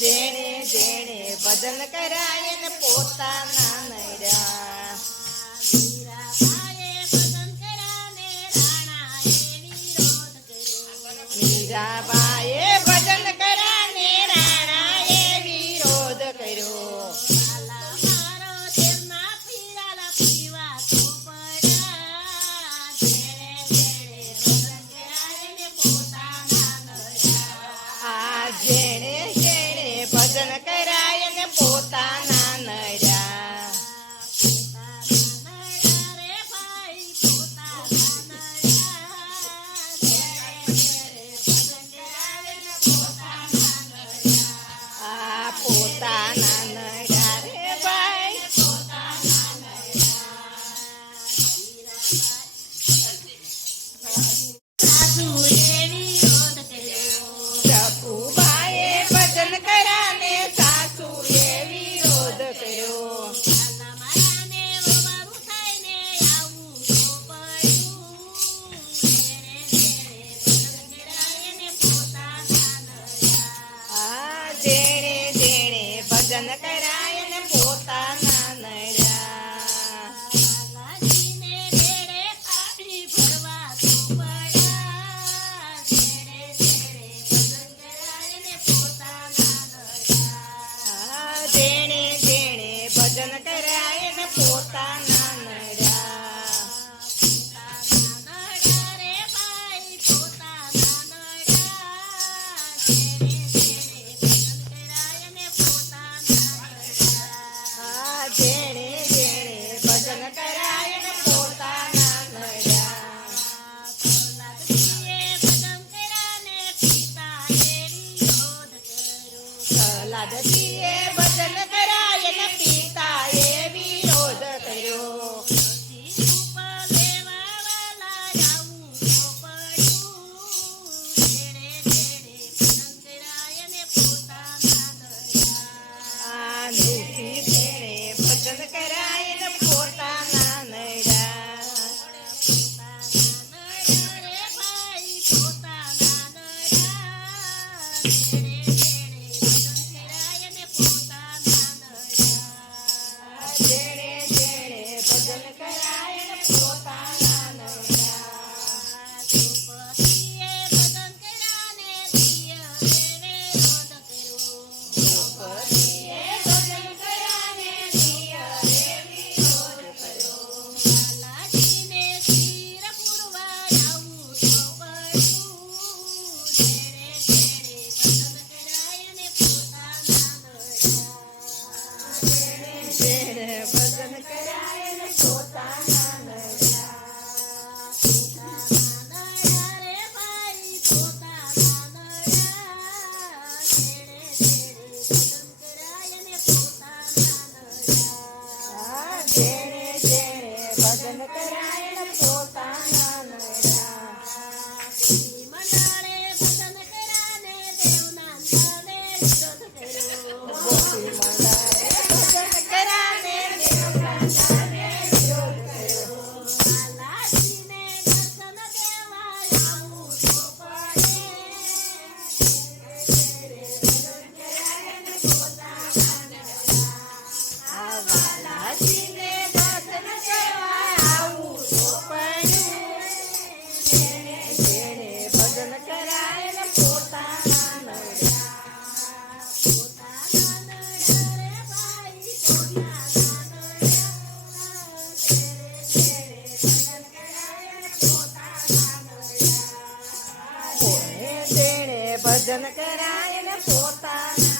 જેણે જેણે ભજન કરાય ને પોતાના નર્યા. મીરાબાઈએ ભજન કર્યા ને રાણાએ વિરોધ કર્યો. આ જેણે જેણે ભજન કરાય ને પોતાના નર્યા. આ પોતાના નર્યા રે ભાઈ. ટપુબાઈએ ભજન કર્યા ને સાસુએ વિરોધ કર્યો. આ જેણે જેણે ભજન કરાય ને પોતાના નર્યા. આ જેણે જેણે ભજન કરાય ને પોતાના નર્યા. આ જેણે જેણે ભજન કરાય ને પોતાના નર્યા. પ્રહલાદજીએ ભજન કરાય ને પિતાએ વિરોધ કર્યો. આ નૃસિંહ જેણે ભજન કરાય ને પોતાના નર્યા. જેણે જેણે ભજન કરાય ને પોતાના નર્યા. દ્રૌપદીએ ભજન કર્યા ને દિયરે વિરોધ કર્યો. જેણે જેણે ભજન કરાય ને પોતાના નર્યા. આ જેણે જેણે ભજન કરાય ને પોતાના નર્યા. ગોપી મંડળે ભજન કર્યા ને દેવનાથાને વિરોધ કર્યો. આ વાલાજીને દર્શન કરવા આવું તો પડ્યું. જેણે જેણે ભજન કરાય ને પોતાના નર્યા. જેણે ભજન કરાય ને પોતાના